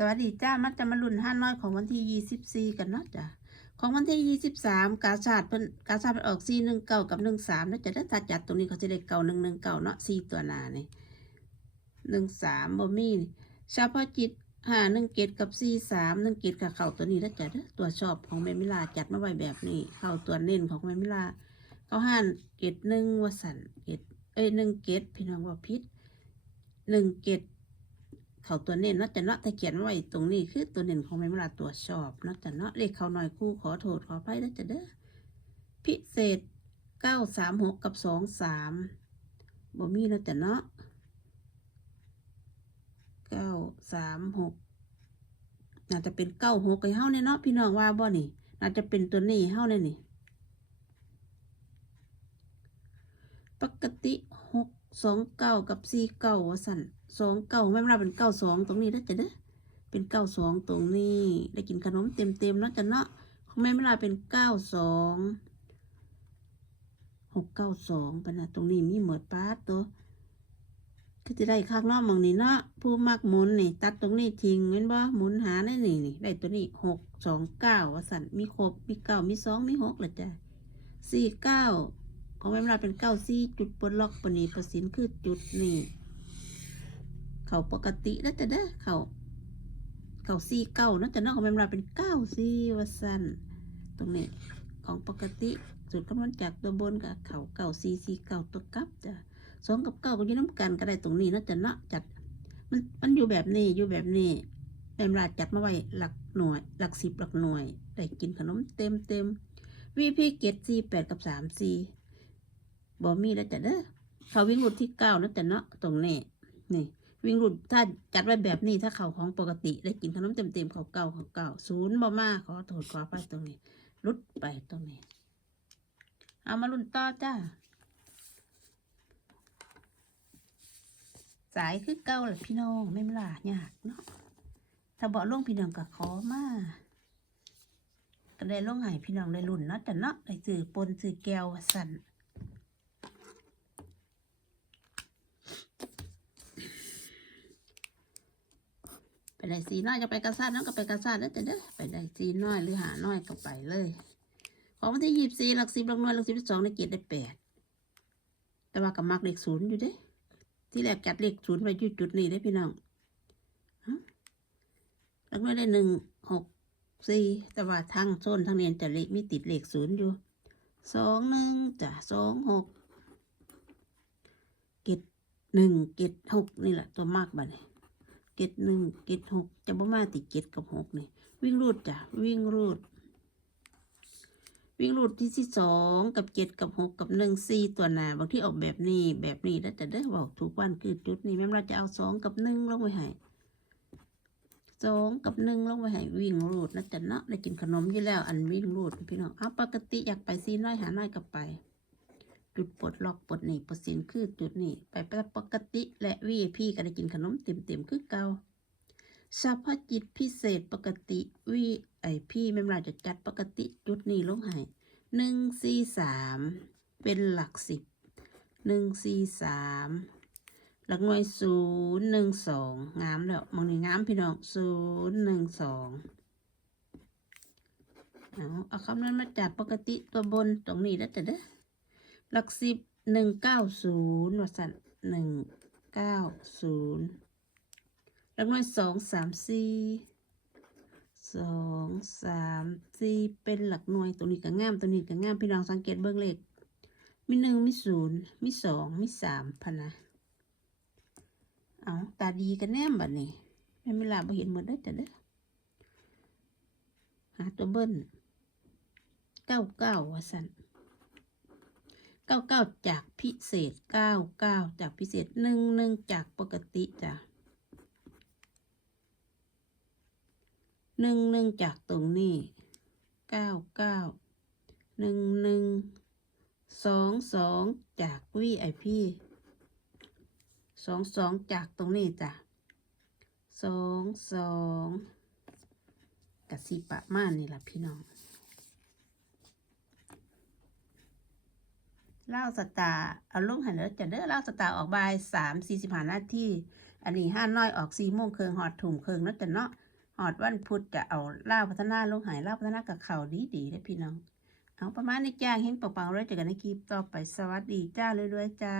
สวัสดีจ้ามันจะมาลุ่นห้าน้อยของวันที่ยี่สิบสี่กันเนาะจ้ะของวันที่ยี่สิบสามกาชาดเพิ่นกาชาดเป็นออกสี่หนึ่งเก้ากับหนึ่งสามแล้วจะได้ตัดจัดตรงนี้เขาจะได้เก่าหนึ่งหนึ่งเก้าเนาะสี่ตัวหนานี่หนึ่งสามบ่มีนี่เฉพาะจิตห้าหนึ่งเกตกับสี่สามหนึ่งเกตกับเข่าตัวนี้แล้วจะได้ตัวชอบของแม่มิลาจัดมาไว้แบบนี้ เข่าตัวเน้นของแม่มิลาเขาห้านเกตหนึ่งวสันเกตเอ้ยหนึ่งเกตพี่น้องว่าพิษหนึ่งเกต เขาตัวเน้นเนาะจะเนาะถ้าเขียนไว้ตรงนี้คือตัวเน้นของแม่เวลาตัวชอบเนาะจะเนาะเลขเขาหน่อยคู่ขอโทษขออภัยนะจะเด้อพิเศษเก้าสามหกกับสองสามบ่มีเนาะจะเนาะเก้าสามหกน่าจะเป็นเก้าหกไอ้เฮาเนี่ยเนาะพี่น้องว่าบ่นี่น่าจะเป็นตัวนี้เฮาเนี่ยนี่ปกติหกสองเก้ากับสี่เก้าว่าสั่น สองเก้าแม่มาเป็นเก้าสองตรงนี้แล้วจะเด้อเป็นเก้าสองตรงนี้ ได้กินขนมเต็มเต็มๆแล้วจะเนาะของแม่เวลาเป็นเก้าสองหกเก้าสองปะนะตรงนี้มีเหมือดปาดตัวก็จะได้ข้างนอกมองนี่เนาะผู้มักหมุนนี่ ตัดตรงนี้ทิ้งเห็นบ่หมุนหาได้นี่นี่ได้ตัวนี้หกสองเก้าสั่นมีครบมีเก้ามีสองมีหกเลยจ้ะสี่เก้าของแม่เวลาเป็นเก้าซี่จุดปลดล็อกปนีประสินคือจุดนี่ เขาปกติแล้วจะได้อเขาเขาซี่เก้านะแต่นอกของแม่เวลาเป็นเก้าซี่วสันตรงนี้ของปกติสุดคำนวณจากตัวบนกับเขาเก้าซี่ซี่เก้าตัวกลับจ้ะสองกับเก้าก็ยืนน้ำกันก็ได้ตรงนี้นะแต่เนาะจัดมันมันอยู่แบบนี้อยู่แบบนี้แม่เวลาจัดมาไว้หลักหน่วย หลักสิบหลักหน่วยได้กินขนมเต็มเต็มวีพีเกตซีแปดกับสามซีบอมีแล้วจ้ะเด้อเขาวิ่งรุดที่เก้านะจะเนาะตรงนี้นี่ วิ่งรุดถ้าจัดไว้แบบนี้ถ้าเข่าของปกติได้กินขนมเต็มๆเขาเก้าเขาเก้าศูนย์บ่มาขอโทษขอไปตรงนี้รุดไปตรงนี้ เอามาลุ้นต่อจ้าสายคือเก้าแหละพี่น้องไม่มลายากเนาะถ้าบอกล่วงพี่น้องก็ขอมาก็ได้ล่วงหายพี่น้องได้รุ่นเนาะแต่เนาะได้ซื้อปนซื้อแก้วสั่น ไปได้สีน้อยจะไปกระซ่าน้องก็ไปกระซ่าแล้วแต่เด้อไปได้สีน้อยหรือหาน้อยก็ไปเลย ของวันที่ยี่สิบสี่หลักสิบหลักน้อยหลักสิบสองในเกียรติได้แปดแต่ว่ากับมักเลขศูนย์อยู่เด้ที่แรกจัดเลขศูนย์ไปอยู่จุดนี้ได้พี่น้องหลักน้อยได้หนึ่งหกสี่แต่ว่าทั้งโซนทั้งเนียนจะเลขมีติดเลขศูนย์อยู่สองหนึ่งจ้ะสองหกเกตหนึ่งเกตหกนี่แหละตัวมากบัดนี้ เกตหนึ่งเกตหกจะบ่มาติดเกตกับหกนี่วิ่งรูดจ้ะวิ่งรูด วิ่งรูดที่ที่สองกับเจ็ดกับหกกับหนึ่งสี่ตัวหนาบางที่ออกแบบนี้แบบนี้แล้วจะได้บอกถูกวันคือจุดนี้แม่เราจะเอาสองกับหนึ่งลงไปให้สองกับหนึ่งลงไปให้วิ่งรูดนะจ๊ะเนาะได้กินขนมอยู่แล้วอันวิ่งรูดพี่น้องเอาปกติอยากไปซีน้อยหาน้อยกับไป จุดปลดล็อกปลดนีปลดสินคือจุดนี้ไปปกติและวีพี่ก็ได้กินขนมเต็มๆคือเก่าเฉพาะจิตพิเศษปกติวีไอพี่แม่เราจะจัดปกติจุดนี้ลงให้หนึ่งสี่สามเป็นหลักสิบหนึ่งสี่สามหลักหน่วยศูนย์หนึ่งสองงามแล้วมองนี่งามพี่น้องศูนย์หนึ่งสองเอาเอาคำนั้นมาจัดปกติตัวบนตรงนี้แล้วจะเด้อ หลักสิบหนึ่งเก้าศูนย์วสันหนึ่งเก้าศูนย์หลักหน่วยสองสามสี่สองสามสี่เป็นหลักหน่วยตัวนี้ก็งามตัวนี้ก็งามพี่น้องสังเกตเบื้องเลขมีหนึ่งมีศูนย์มีสองมีสามพนะเอาตาดีกันแน่บัดนี้ไม่เวลาบ่เห็นหมดเด้อจ้ะเด้อหาตัวเบิ้ลเก้าเก้าวสัน เก้าเก้าจากพิเศษเก้าเก้าจากพิเศษหนึ่งหนึ่งจากปกติจ้ะหนึ่งหนึ่งจากตรงนี้เก้าเก้าหนึ่งหนึ่งสองสองจากวีไอพีสองสองจากตรงนี้จ้ะสองสองกสิประมาณนี่แหละพี่น้อง เล่าสตาร์เอาลงหันแล้วจะเด้อเล่าสตาร์ออกบ่ายสามสี่สิบห้านาทีอันนี้ห้าน้อยออกสี่โมงเคืองหอดถุ่มเคืองนั่นจะเนาะหอดวันพุธจะเอาเล่าพัฒนาลงหายเล่าพัฒนากับเขาดีดีเลยพี่น้อง เอาประมาณนี้จ้าเฮงปังๆเลยเจอกันในคลิปต่อไปสวัสดีจ้าเรื่อยๆจ้า